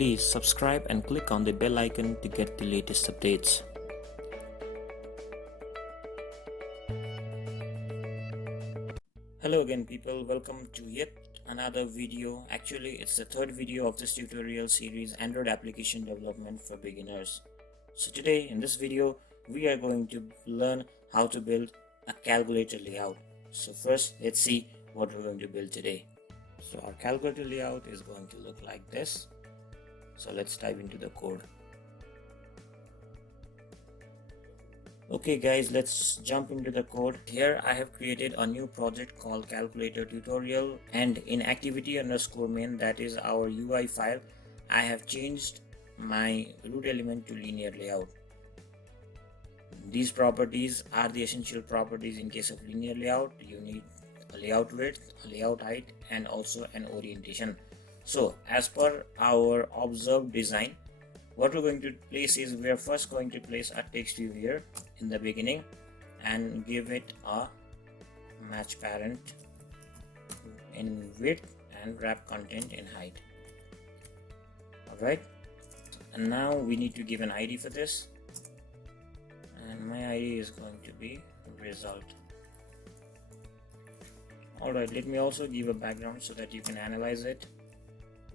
Please subscribe and click on the bell icon to get the latest updates. Hello again people, welcome to yet another video. Actually it's the third video of this tutorial series, Android application development for beginners. So today in this video we are going to learn how to build a calculator layout. So first let's see what we're going to build today. So our calculator layout is going to look like this. So let's dive into the code. Okay guys, let's jump into the code. Here I have created a new project called calculator tutorial, and in activity_main, that is our UI file, I have changed my root element to linear layout. These properties are the essential properties in case of linear layout. You need a layout width, a layout height, and also an orientation. So as per our observed design, what we're going to place is we are first going to place a text view here in the beginning and give it a match parent in width and wrap content in height. Alright, and now we need to give an ID for this, and my ID is going to be result. Alright, let me also give a background so that you can analyze it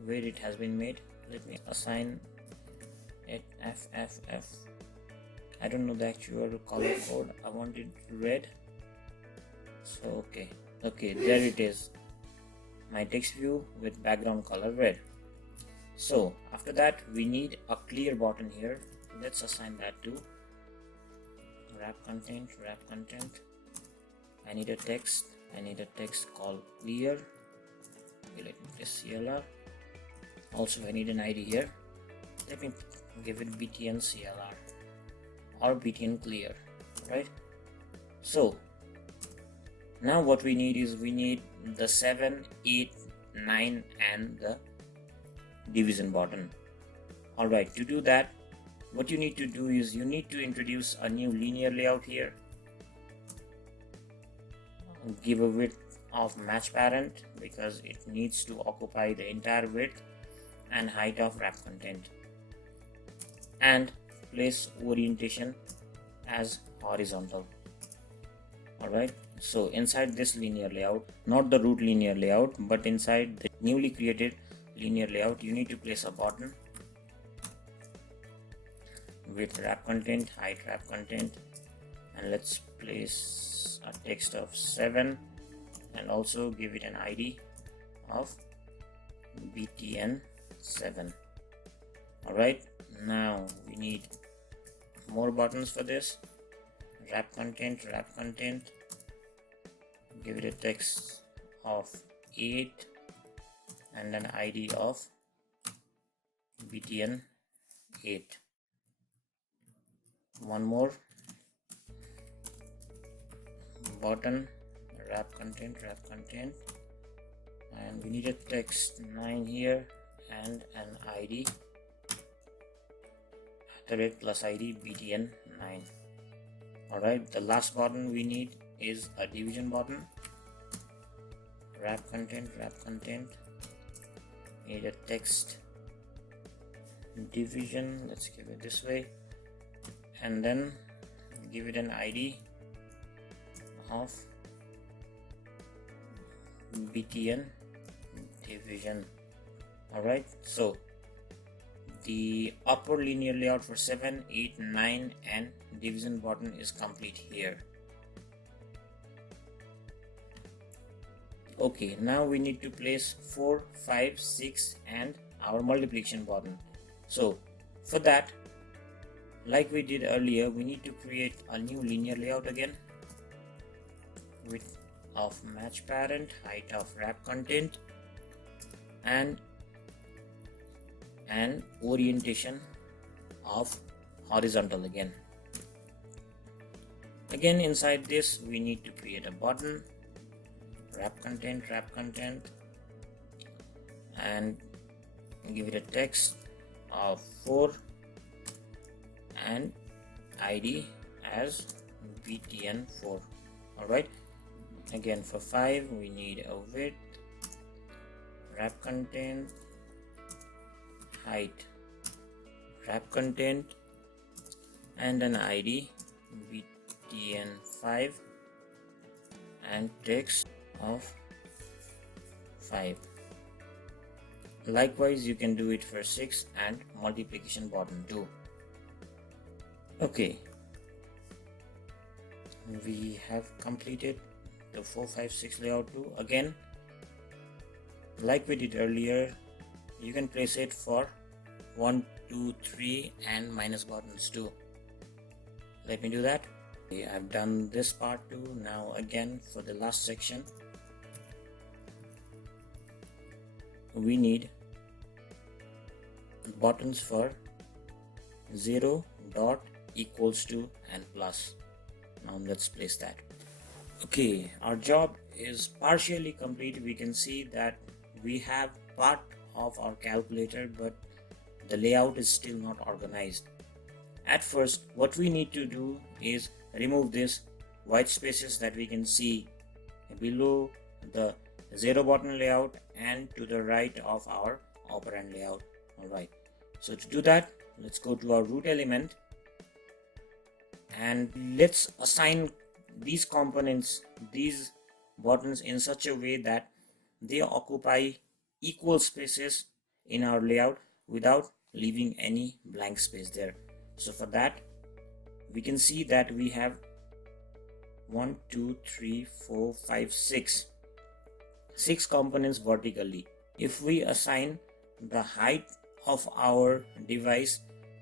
where it has been made. Let me assign it FFF. I don't know the actual color code. I want it red. So okay, there it is, my text view with background color red. So after that we need a clear button here. Let's assign that to wrap content. I need a text called clear. Okay, let me press CLR. Also I need an ID here. Let me give it btn CLR or btn clear. Right, so now what we need is we need the 7, 8, 9 and the division button. Alright, to do that what you need to do is you need to introduce a new linear layout here. Give a width of match parent because it needs to occupy the entire width and height of wrap content, and place orientation as horizontal. Alright, so inside this linear layout, not the root linear layout, but inside the newly created linear layout, you need to place a button with wrap content, height wrap content, and let's place a text of 7 and also give it an ID of btn 7. Alright, now we need more buttons for this. Wrap content, give it a text of 8 and an ID of btn 8. One more button, wrap content, and we need a text 9 here and an ID plus ID btn 9. Alright, the last button we need is a division button. Wrap content, need a text division, let's give it this way, and then give it an ID of btn division. Alright, so the upper linear layout for 7, 8, 9 and division button is complete here. Okay, now we need to place 4, 5, 6 and our multiplication button. So for that, like we did earlier, we need to create a new linear layout again. Width of match parent, height of wrap content, and orientation of horizontal again. Inside this we need to create a button, wrap content, and give it a text of 4 and ID as btn 4. Alright, again for 5 we need a width, wrap content, height, wrap content, and an ID btn5 and text of 5. Likewise, you can do it for 6 and multiplication button too. Okay, we have completed the 4, 5, 6 layout too. Again, like we did earlier, you can place it for 1, 2, 3 and minus buttons too. Let me do that. Okay, I've done this part too. Now again, for the last section, we need buttons for 0, dot, equals to and plus. Now let's place that. Okay, our job is partially complete. We can see that we have part of our calculator, but the layout is still not organized. At first, what we need to do is remove this white spaces that we can see below the 0 button layout and to the right of our operand layout. Alright, so to do that, let's go to our root element and let's assign these components, these buttons, in such a way that they occupy equal spaces in our layout without leaving any blank space there. So for that, we can see that we have 1, 2, 3, 4, 5, 6 components vertically. If we assign the height of our device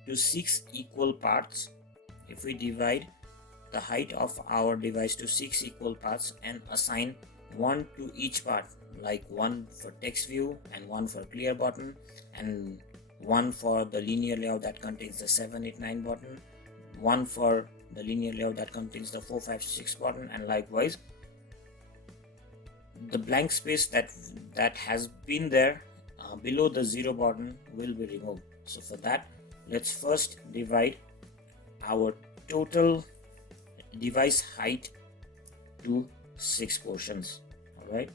to 6 equal parts, if we divide the height of our device to 6 equal parts and assign 1 to each part, like 1 for text view and 1 for clear button and 1 for the linear layout that contains the 7, 8, 9 button, 1 for the linear layout that contains the 4, 5, 6 button, and likewise the blank space that has been there below the 0 button will be removed. So for that, let's first divide our total device height to 6 portions. Alright,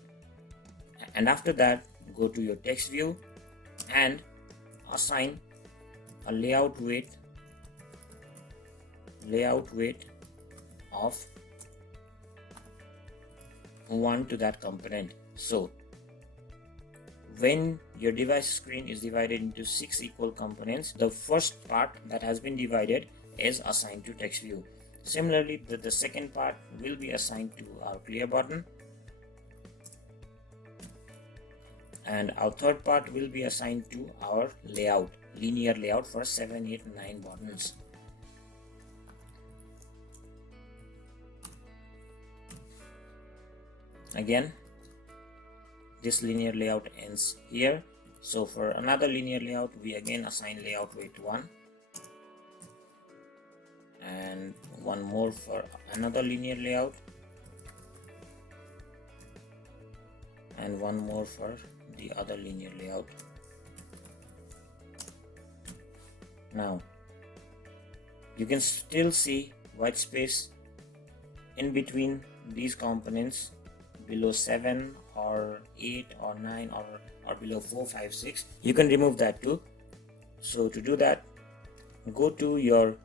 and after that, go to your text view and assign a layout weight of 1 to that component. So when your device screen is divided into 6 equal components, the first part that has been divided is assigned to text view. Similarly, the second part will be assigned to our clear button, and our third part will be assigned to our layout, linear layout for 7, 8, 9 buttons. Again, this linear layout ends here. So for another linear layout, we again assign layout weight 1 and 1 more for another linear layout and 1 more for the other linear layout. Now you can still see white space in between these components below 7 or 8 or 9 or below 4, 5, 6. You can remove that too. So to do that, go to your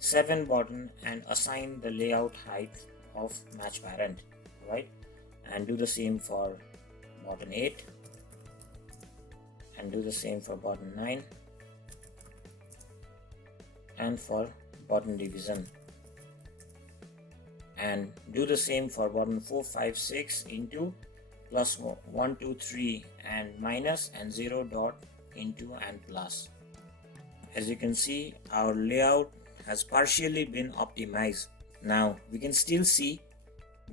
7 button and assign the layout height of match parent, right? And do the same for button 8 and do the same for button 9 and for button division, and do the same for button 4, 5, 6 into plus 1, 2, 3 and minus and 0 dot into and plus. As you can see, our layout has partially been optimized. Now we can still see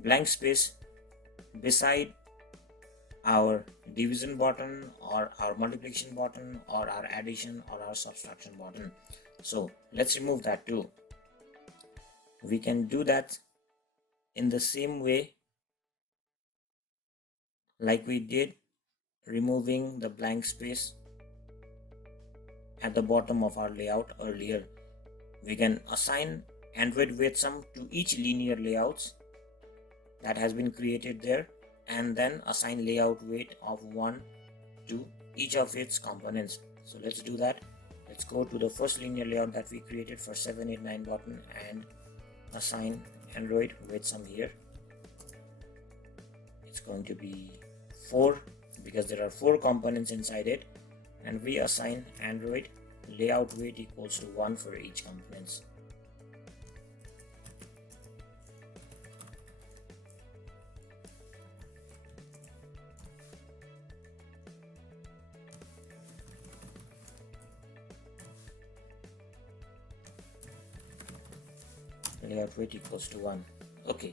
blank space beside our division button or our multiplication button or our addition or our subtraction button. So let's remove that too. We can do that in the same way like we did removing the blank space at the bottom of our layout earlier. We can assign Android weight sum to each linear layouts that has been created there, and then assign layout weight of 1 to each of its components. So let's do that. Let's go to the first linear layout that we created for 789 button and assign Android with some here. It's going to be 4 because there are 4 components inside it, and we assign Android layout weight equals to 1 for each components. Layout weight equals to 1. Okay,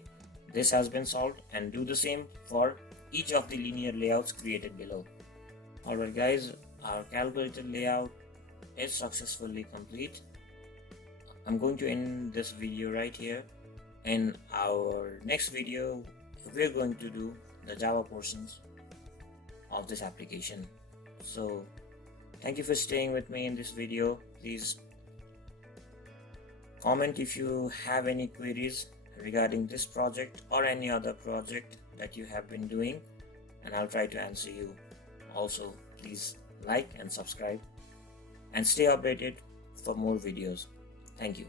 this has been solved, and do the same for each of the linear layouts created below. Alright guys, our calculated layout is successfully complete. I'm going to end this video right here. In our next video, we're going to do the Java portions of this application. So thank you for staying with me in this video. Please comment if you have any queries regarding this project or any other project that you have been doing, and I'll try to answer you. Also, please like and subscribe and stay updated for more videos. Thank you.